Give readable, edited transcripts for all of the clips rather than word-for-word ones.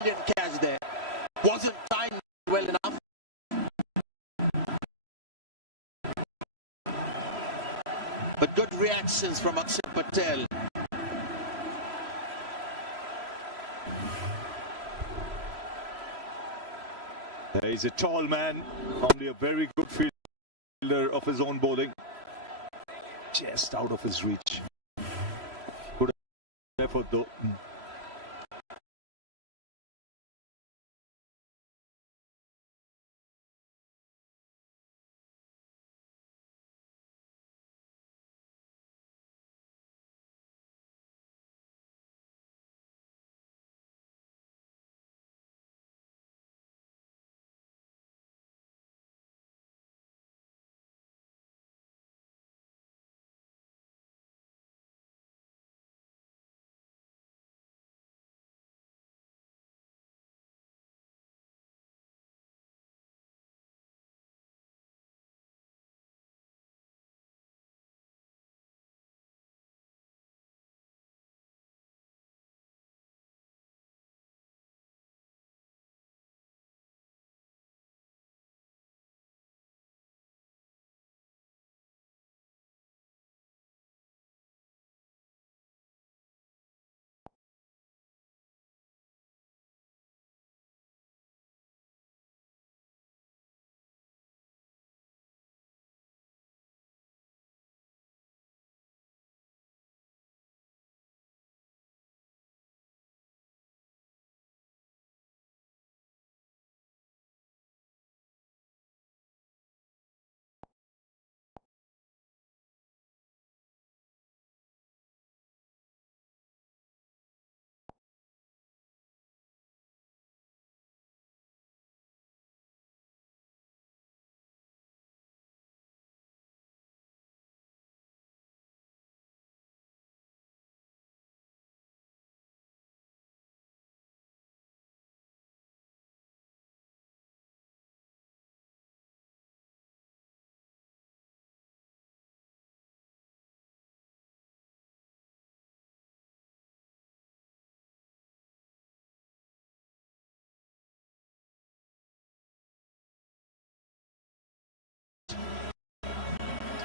brilliant catch there. Wasn't timed well enough. But good reactions from Akshay Patel. He's a tall man, only a very good fielder of his own bowling. Just out of his reach. Good effort though.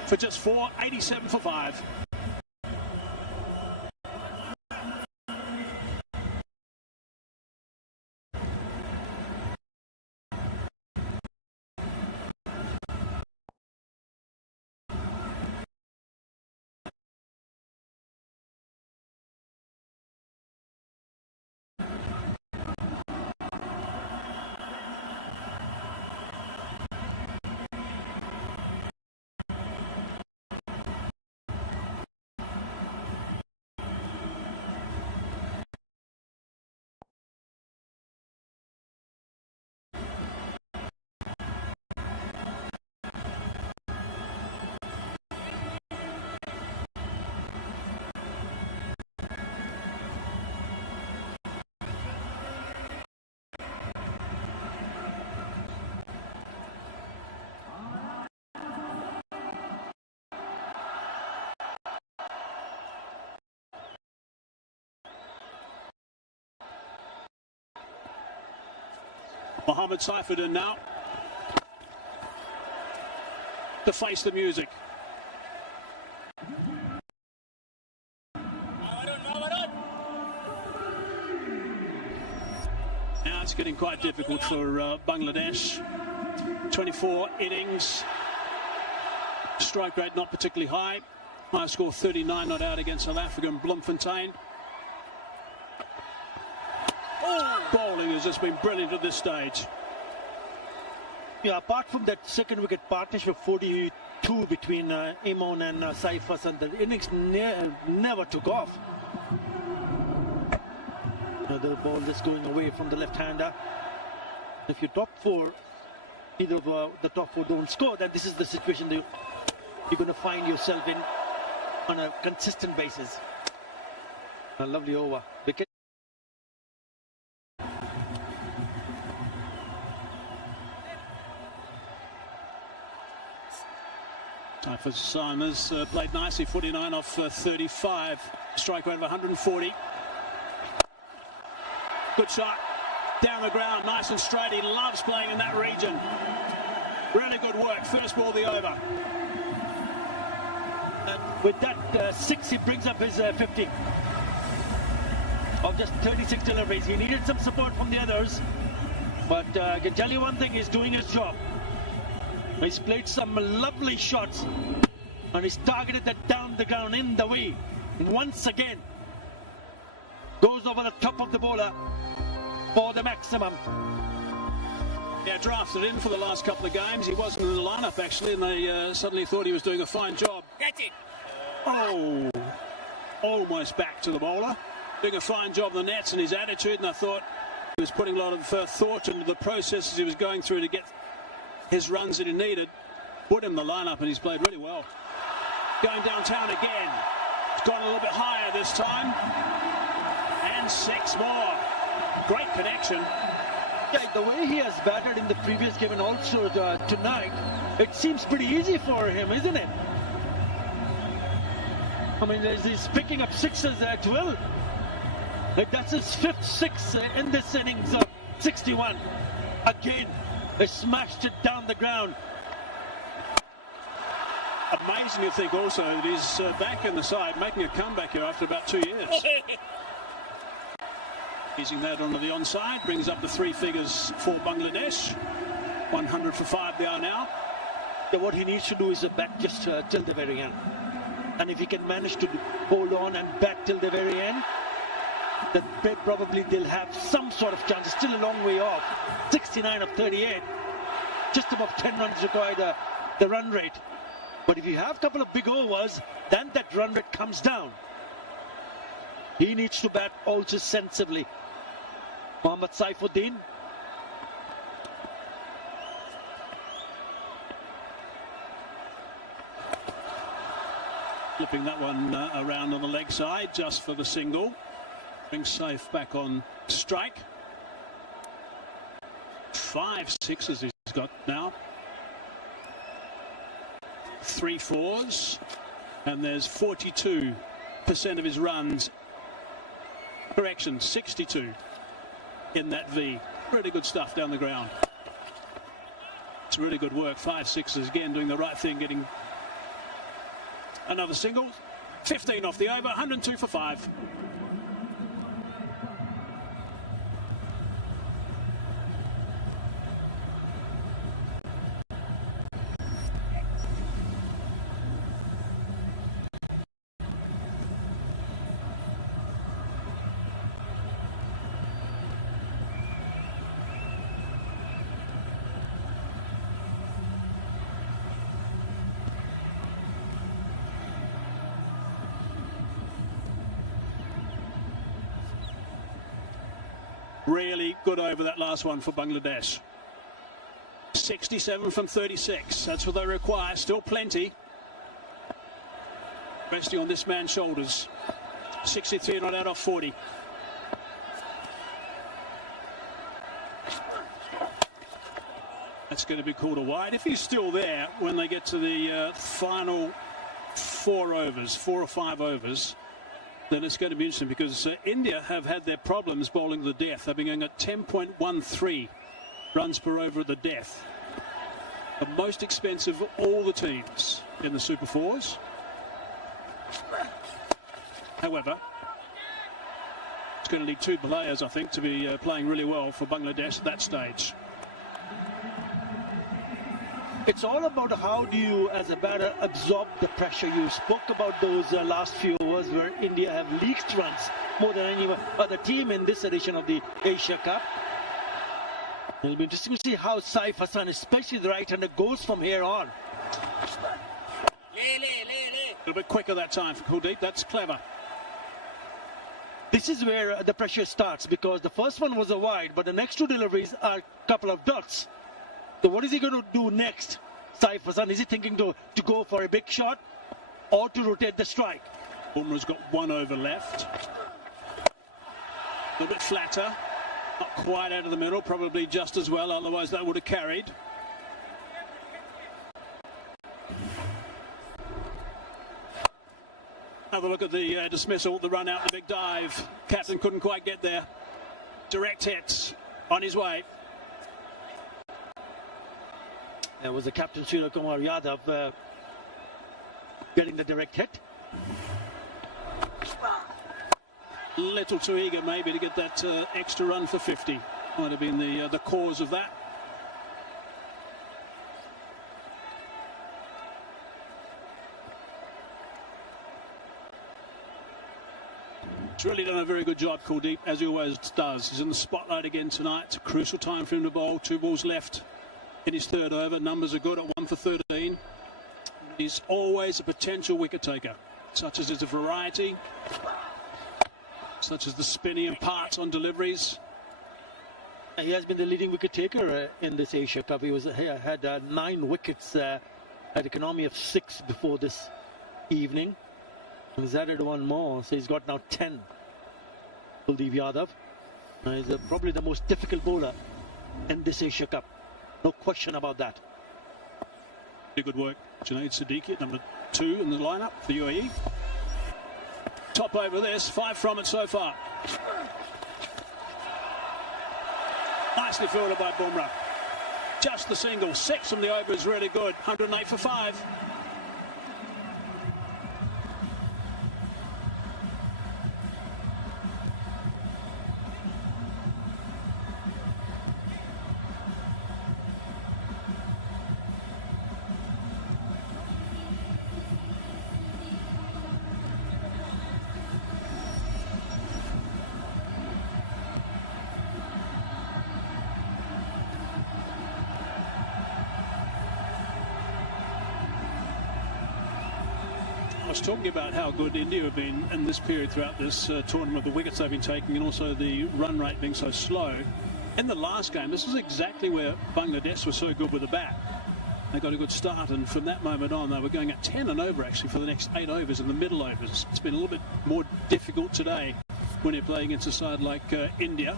For just 4, 87 for 5. Mohammad Saifuddin now to face the music. Now it's getting quite difficult for Bangladesh. 24 innings. Strike rate not particularly high. High score 39 not out against South African Bloemfontein. Bowling has just been brilliant at this stage. Yeah, apart from that second wicket partnership of 42 between Imon and Saif Hassan, the innings never took off. The ball just going away from the left-hander. If you top four, either of the top four don't score, then this is the situation that you're going to find yourself in on a consistent basis. A lovely over. Wicket. Saif Hassan has played nicely, 49 off 35. Strike rate of 140. Good shot. Down the ground, nice and straight. He loves playing in that region. Really good work. First ball, the over. And with that 6, he brings up his 50 of just 36 deliveries. He needed some support from the others, but I can tell you one thing, he's doing his job. He's played some lovely shots, and he's targeted that down the ground in the way. Once again, goes over the top of the bowler for the maximum. Yeah, drafted in for the last couple of games. He wasn't in the lineup actually, and they suddenly thought he was doing a fine job. That's it. Oh, almost back to the bowler. Doing a fine job on the nets and his attitude, and I thought he was putting a lot of thought into the processes he was going through to get his runs that he needed. Put him in the lineup, and he's played really well. Going downtown again. It's gone a little bit higher this time. And 6 more. Great connection. Yeah, the way he has batted in the previous game and also tonight, it seems pretty easy for him, isn't it? I mean, he's picking up 6s at will. That's his 5th 6 in this innings of 61. Again, they smashed it down the ground. Amazing to think also that he's back in the side, making a comeback here after about 2 years. Using that onto the onside, brings up the 3 figures for Bangladesh. 100 for 5 they are now. Yeah, what he needs to do is bat just till the very end. And if he can manage to hold on and bat till the very end, then probably they'll have some sort of chance. Still a long way off. 69 of 38. Just above 10 runs required the run rate. But if you have a couple of big overs, then that run rate comes down. He needs to bat also sensibly. Mohammad Saifuddin. Flipping that one around on the leg side just for the single. Brings Saif back on strike. 5 6s he's got now. 3 4s. And there's 42% of his runs. Correction, 62 in that V. Really good stuff down the ground. It's really good work. 5 6s again, doing the right thing, getting another single. 15 off the over, 102 for 5. Really good over that last one for Bangladesh. 67 from 36. That's what they require. Still plenty. Resting on this man's shoulders. 63 not out of 40. That's going to be called a wide. If he's still there when they get to the final 4 or 5 overs, then it's going to be interesting because India have had their problems bowling to the death. They've been going at 10.13 runs per over at the death. The most expensive of all the teams in the Super 4s. However, it's going to need 2 players, I think, to be playing really well for Bangladesh at that stage. It's all about how do you, as a batter, absorb the pressure. You spoke about those last few overs where India have leaked runs more than any other team in this edition of the Asia Cup. It'll be interesting to see how Saif Hassan, especially the right-hander, goes from here on. A little bit quicker that time for Kuldeep. That's clever. This is where the pressure starts because the first one was a wide, but the next 2 deliveries are a couple of dots. So what is he going to do next, Saif Hassan? Is he thinking to go for a big shot or to rotate the strike? Bumrah's got 1 over left. A little bit flatter. Not quite out of the middle, probably just as well, otherwise that would have carried. Have a look at the dismissal, the run out, the big dive. Captain couldn't quite get there. Direct hits. on his way. There was the captain, Surya Kumar Yadav, getting the direct hit. Little too eager maybe to get that extra run for 50. Might have been the cause of that. He's really done a very good job, Kuldeep, as he always does. He's in the spotlight again tonight. It's a crucial time for him to bowl. 2 balls left in his third over. Numbers are good at 1 for 13. He's always a potential wicket taker, such as his variety, such as the spinning and parts on deliveries. He has been the leading wicket taker in this Asia Cup. He had 9 wickets at economy of 6 before this evening. He's added 1 more, so he's got now 10. Kuldeep Yadav. He's probably the most difficult bowler in this Asia Cup. No question about that. Very good work. Junaid Siddiqui at number 2 in the lineup for UAE. Top over this, 5 from it so far. Nicely fielded by Bumrah. Just the single. 6 from the over is really good. 108 for 5. I was talking about how good India have been in this period throughout this tournament, the wickets they've been taking and also the run rate being so slow. In the last game, this was exactly where Bangladesh was so good with the bat. They got a good start, and from that moment on, they were going at 10 and over actually for the next 8 overs in the middle overs. It's been a little bit more difficult today when you're playing against a side like India,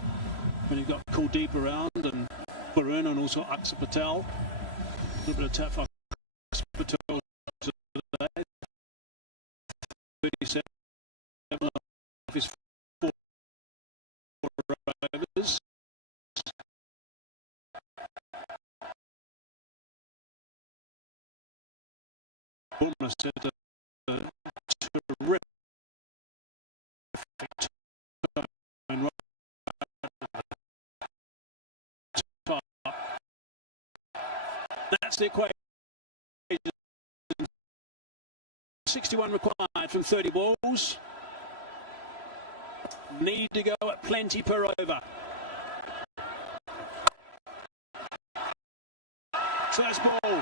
when you've got Kuldeep around and Varun and also Akshar Patel. A little bit of tap for Akshar Patel today. 37 of his 4 overs. Bumrah set a terrific turn right at the top. That's the equation. 61 required from 30 balls. Need to go at plenty per over. First ball.